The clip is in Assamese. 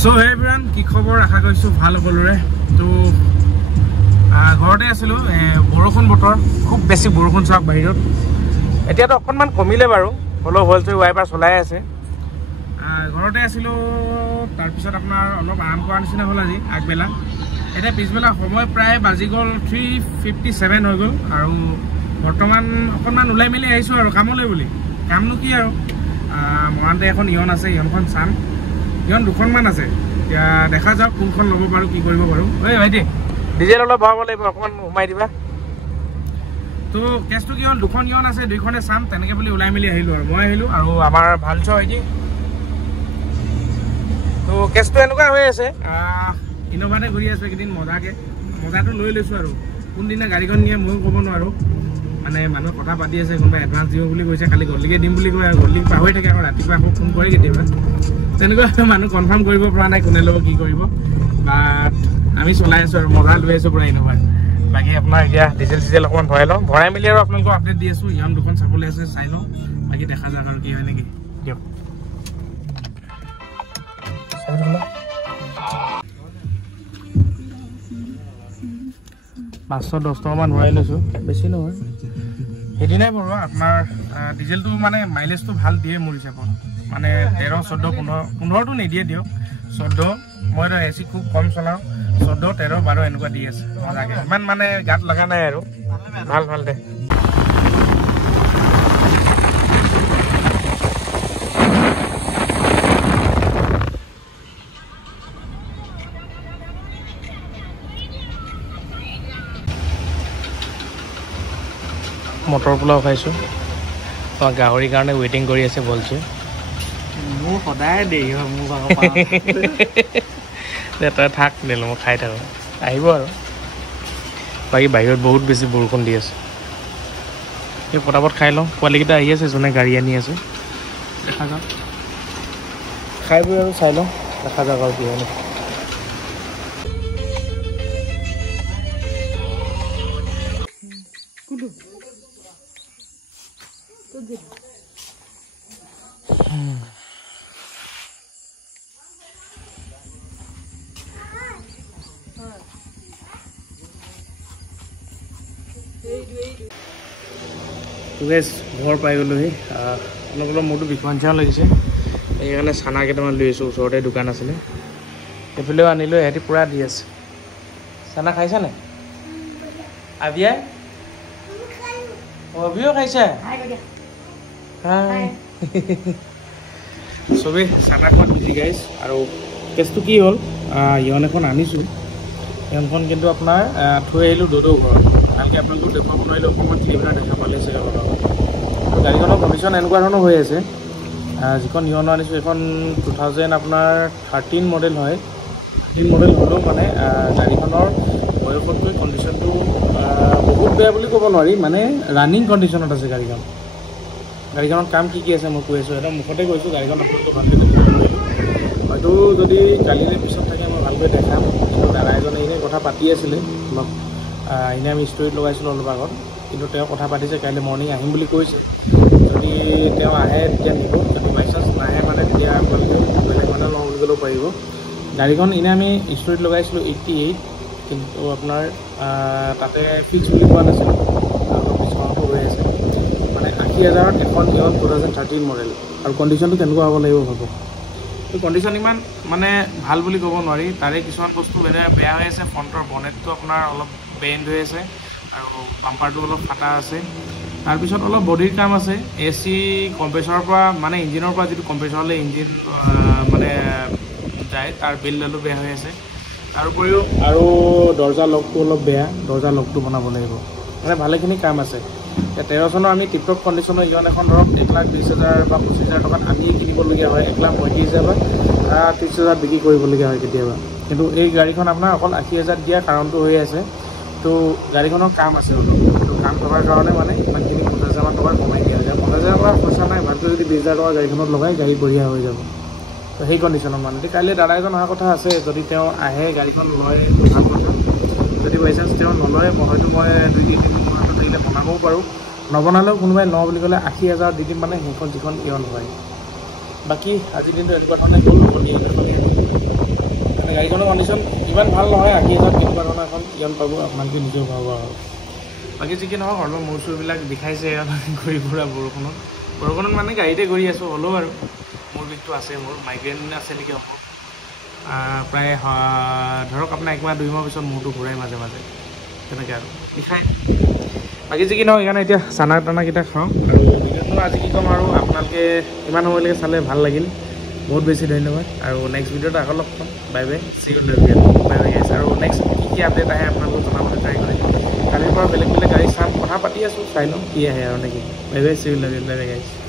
So hey everyone, কি খবৰ আশা কৰিছো ভাল হ'বলৰে তো ঘৰতে আছিলো বৰষুণ বতৰ খুব বেছি বৰষুণ চাওক বাহিৰত এতিয়া তো অকনমান কমিলে বাৰু হলো হলটো ওয়াইপাৰ চলাই আছে ঘৰতে আছিলো তাৰ পিছত আপোনাৰ অলপ আৰাম কৰা নিচিনা হ'ল আজি আগবেলা এটা পিছবেলা সময় প্ৰায় বাজি গল 3:57 হৈ গল আৰু বৰ্তমান অকনমান উলাই মিলি আহিছো আৰু কামলৈ বুলি কামনো কি আৰু মৰানতে এখন ইয়ন আছে ইয়নখন চাম ইয়ন দুখনমান আছে এতিয়া দেখা যাওক কোনখন ল'ব পাৰো কি কৰিব পাৰো ঐ ভাইটি ডিজেল অলপ ভৰাব লাগিব অকমান উমাই দিবা তো কেছটো কি হ'ল দুখন ইয়ন আছে দুইখনে চাম তেনেকে বুলি উলাই মিলি আহিলো আৰু মই আহিলো আৰু আমাৰ ভাল ছ ভাইটি তো কেছটো এনেকুৱা হৈ আছে ইনোভাতে ঘূৰি আছে কেইদিন মজাটো লৈ লৈছো আৰু কোনদিনা গাড়ীখন নিয়ে মই ক'ব নোৱাৰো মানে মানুহ কথা পাতি আছে কোনবা এডভান্স দিও বুলি কৈছে খালি গলিকে দিম বুলি কয় আৰু গলি পাহৰি থাকে আৰু ৰাতিপুৱা আকৌ ফোন কৰি কেতিয়াবা তেনেকুৱা মানুহ কনফাৰ্ম কৰিব পৰা নাই কোনে ল'ব কি কৰিব বাট আমি চলাই আছো আৰু মজা লৈ আছো পুৰা ইনোভা বাকি আপোনাৰ এতিয়া ডিজেল অকমান ভৰাই মিলি আৰু আপোনালোকক আপডেট দি আছো ইয়ন দুখন চাবলৈ আছে চাই লওঁ বাকি দেখা যাওক আৰু কি হয় নেকি দিয়ক 510 টকামান ভৰাই লৈছো বেছি নহয় হেদিনাই বড় আপোনাৰ ডিজেলটো মানে মাইলেজটো ভাল দিয়ে মোৰ হিচাপত মানে 13 14 15 টো নিদিয়ে দিও 14 মই এসি খুব কম চলাও 14 13 12 এনেকুৱা দি আছে মজাকে ইমান মানে গাত লগা নাই আৰু ভাল দে মটৰ পোলাও খাইছো তো গাহৰি কাৰণে ওয়েটিং কৰি আছে বলছে মোৰ সদায় দেই মোৰ বাবা এটা থাক নেলো মই খাই থাকো আহিব আৰু বাকি বাহিৰত বহুত বেছি বৰষুণ দি আছে এই পটাপট খাই লওঁ কোৱালিটিটা আহি আছে জনে গাড়ী আনি আছে দেখা যাওক খাই বৈ আৰু চাই লওঁ দেখা যাওক আৰু কি হয় ঘৰ পাই গ'লোহি অলপ মোৰতো বিখোৱাঞ্চাও লাগিছে এইকাৰণে চানা কেইটামান লৈ আছোঁ ওচৰতে দোকান আছিলে সেইফালেও আনিলোঁ সিহঁতি পূৰা দি আছে চানা খাইছানে আবিয়াই অবিও খাইছে চবেই চানা খোৱাত বিজি গাইছ আৰু কেছটো কি হ'ল ইয়ন এখন আনিছোঁ ইয়নখন কিন্তু আপোনাৰ থৈ আহিলোঁ দদৌ ঘৰত ভালকৈ আপোনালোকক দেখুৱাব নোৱাৰিলোঁ অকণমান ক্লিপটা দেখা পালে চাগে অলপ গাড়ীখনৰ কণ্ডিশ্যন এনেকুৱা ধৰণৰ হৈ আছে যিখন ইয়ন আনিছোঁ এইখন 2000 আপোনাৰ 13 মডেল হয় 13 মডেল হ'লেও মানে গাড়ীখনৰ বয়সতকৈ কণ্ডিশ্যনটো বহুত বেয়া বুলি ক'ব নোৱাৰি মানে ৰানিং কণ্ডিশ্যনত আছে গাড়ীখনত কাম কি আছে মই কৈ আছোঁ একদম মুখতে কৈছোঁ গাড়ীখন আপোনালোকে ভালকৈ দেখাব নোৱাৰিলোঁ হয়তো যদি কালিলৈ পিছত থাকে মই ভালকৈ দেখাম কিন্তু দাদা এজনে এনেই কথা পাতি আছিলে অলপ এনেই আমি ষ্টৰিত লগাইছিলোঁ অলপ আগত কিন্তু তেওঁ কথা পাতিছে কাইলৈ মৰ্ণিং আহিম বুলি কৈছে যদি তেওঁ আহে তেতিয়া নিব যদি বাই চান্স নাহে মানে তেতিয়া আপোনালোকে বেলেগ মানুহে লওঁ বুলি ক'লেও পাৰিব গাড়ীখন এনেই আমি ষ্টৰিত লগাইছিলোঁ 88 কিন্তু আপোনাৰ তাতে ফিক্স বুলি কোৱা নাছিলোঁ অলপ ডিছকাউণ্টো হৈ আছে মানে 80,000ত এখন ইয়ন 2013 মডেল আৰু কণ্ডিশ্যনটো কেনেকুৱা হ'ব লাগিব ভাব তো কণ্ডিশ্যন ইমান মানে ভাল বুলি ক'ব নোৱাৰি তাৰে কিছুমান বস্তু বেয়া হৈ আছে ফ্ৰণ্টৰ বনেটটো আপোনাৰ অলপ বেণ্ড হৈ আছে আৰু বাম্পাৰটো অলপ ফাটা আছে তাৰপিছত অলপ বডিৰ কাম আছে এচি কম্প্ৰেছৰৰ পৰা মানে ইঞ্জিনৰ পৰা যিটো কম্প্ৰেছৰলৈ ইঞ্জিন মানে যায় তাৰ বিলডালো বেয়া হৈ আছে তাৰ উপৰিও আৰু দৰ্জা লকটো অলপ বেয়া দৰ্জা লকটো বনাব লাগিব মানে ভালেখিনি কাম আছে 13 চনৰ আমি টিপটপ কণ্ডিশ্যনৰ ইয়ন এখন ধৰক 1,20,000 বা 25,000 টকাত আমি কিনিবলগীয়া হয় 1,35,000 বা 30,000 বিক্ৰী কৰিবলগীয়া হয় কেতিয়াবা কিন্তু এই গাড়ীখন আপোনাৰ অকল 80,000 দিয়া কাৰণটো হৈ আছে তো গাড়ীখনৰ কাম আছে অলপ তো কাম থকাৰ কাৰণে মানে ইমানখিনি 50,000 টকা কমাই দিয়া যায় 50,000 টকা পইচা নাই ভালকৈ যদি 20,000 টকা গাড়ীখনত লগাই গাড়ী বঢ়িয়া হৈ যাব তো সেই কণ্ডিশ্যনত মানে কাইলৈ দাদা এজন অহা কথা আছে যদি তেওঁ আহে গাড়ীখন লয় ভাল কথা যদি বাই চান্স তেওঁ নলয় হয়তো মই 2-3 দিন থাকিলে বনাবও পাৰোঁ নবনালেও কোনোবাই লওঁ বুলি ক'লে 80,000 দি দিম মানে সেইখন যিখন ইয়ন হয় বাকী আজিৰ দিনটো এনেকুৱা ধৰণে গ'ল মানে গাড়ীখনৰ কণ্ডিশ্যন ইমান ভাল নহয় আহি এজন কেনেকুৱা ধৰণৰ এখন ইয়ন পাব আপোনালোকে নিজেও ভাবিব আৰু বাকী যি কি নহওক অলপ মূৰ চুৰবিলাক বিষাইছে ঘূৰি ফুৰা বৰষুণত মানে গাড়ীতে ঘূৰি আছোঁ হ'লেও আৰু মূৰ বিষটো আছে মোৰ মাইগ্ৰেইন আছে নেকি হ'ব প্ৰায় ধৰক আপোনাৰ 1 মাহ 2 মাহ পিছত মূৰটো ঘূৰাই মাজে মাজে তেনেকৈ আৰু বিষাই বাকী যি কি নহওক সেইকাৰণে এতিয়া চানা টানাকেইটা খাওঁ আৰু ভিডিঅ'টো আজি কি ক'ম আৰু আপোনালোকে ইমান সময়লৈকে চালে ভাল লাগিল বহুত বেছি ধন্যবাদ আৰু নেক্সট ভিডিঅ'টো আকৌ লগ পাম bye bye see you late bye bye guys আৰু নেক্সট কি আপডেট আহে আপোনালোকক জনাবলৈ ট্ৰাই কৰিম কালিৰ পৰা বেলেগ গাড়ী চাম কথা পাতি আছোঁ চাই লওঁ কি আহে আৰু নেকি bye bye see you late bye bye গাইছ